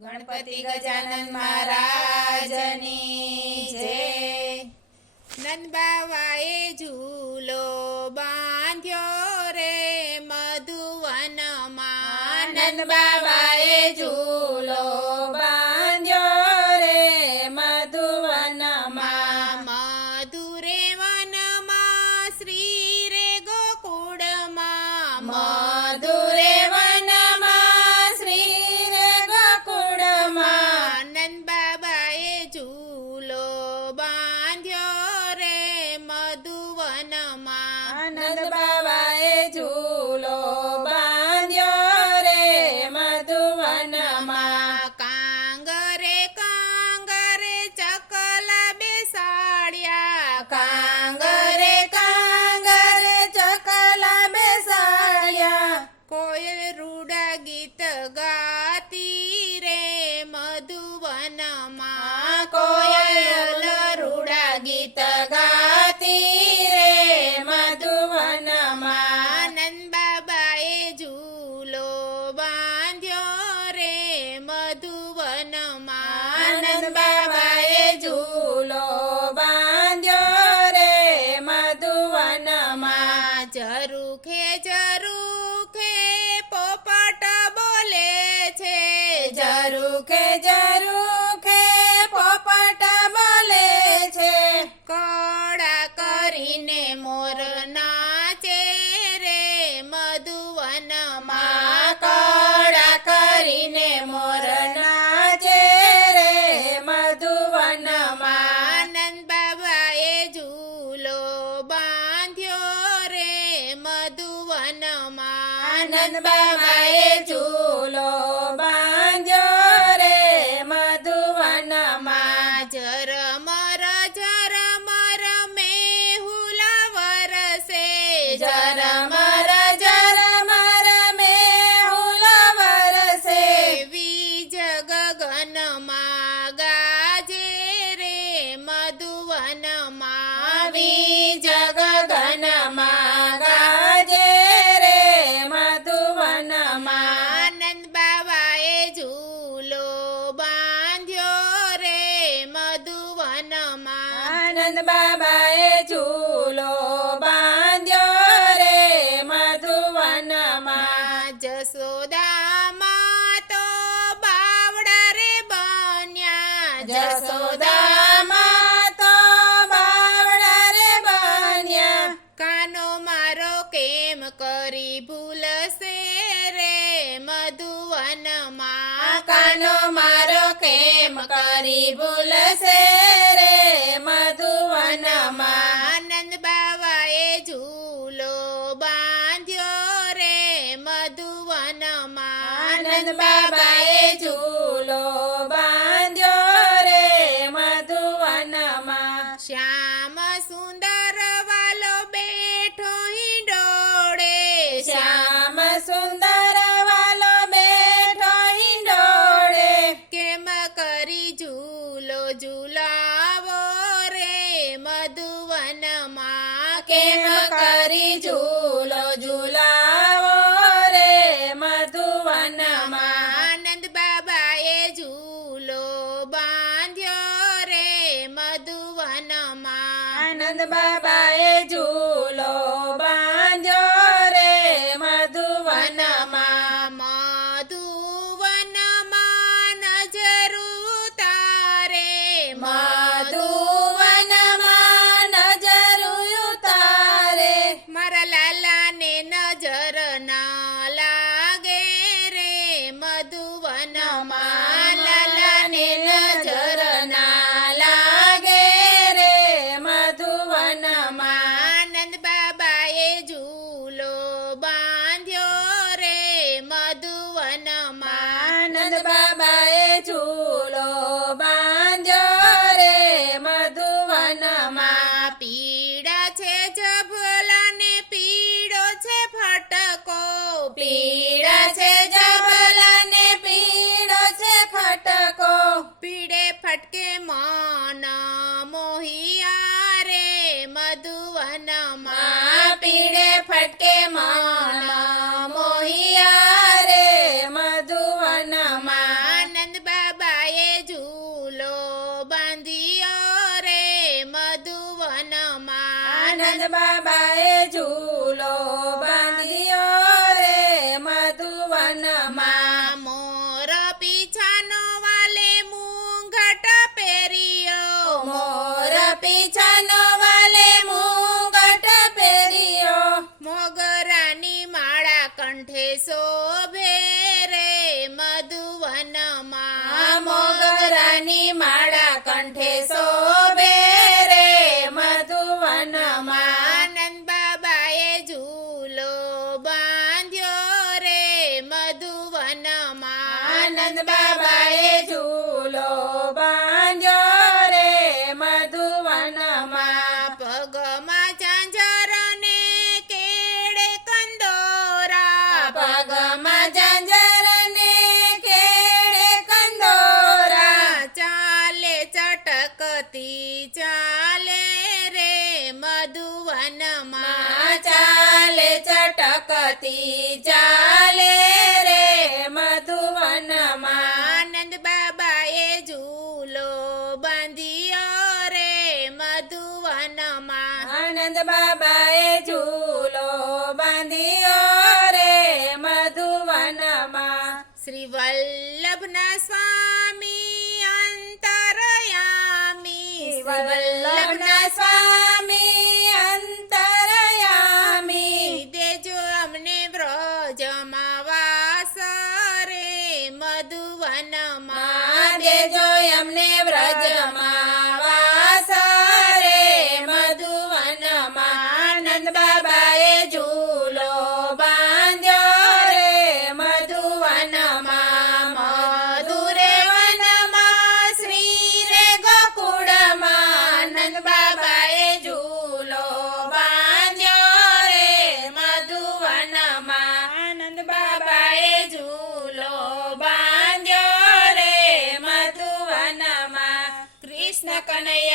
ગણપતિ ગજાનન મહારાજની જે નંદ બાવાએ ઝૂલો બાંધ્યો રે મધુવનમાં નંદ બાવાએ ઝૂલો ঝরুখে ঝরুখে পোপাটা বলেছে। ঝরুখে જગદંબાએ ચૂલો બાંધ્યો ಗಗನ ಮಾಗಾಜೆ ರೇ ಮಧುವನ ಮಾ બાબાએ ચૂલો બાંધ્યો રે મધુવનમાં. જસોદા મા તો બાવડા રે બન્યા. જસોદા તો બાવડા રે બન્યા. કાનો મારો કેમ કરી ભૂલશે રે મધુવનમાં? કાનો મારો કેમ કરી ભૂલશે the bye bye. please. કંઠે શોભે રે મધુવનમાં આનંદ બાબાએ ઝૂલો બાંધ્યો રે મધુવનમાં આનંદ બાબાએ ઝૂલો બાંધ્યો રે મધુવનમાં પગમાં ચટકતી ચાલે રે મધુવનમાં આનંદ બાબાએ ઝૂલો બાંધ્યો રે મધુવનમાં આનંદ બાબાએ ઝૂલો બાંધ્યો રે મધુવનમાં શ્રી વલ્લભના સ્વામી અંતરયામી વલ્લભના કનૈયા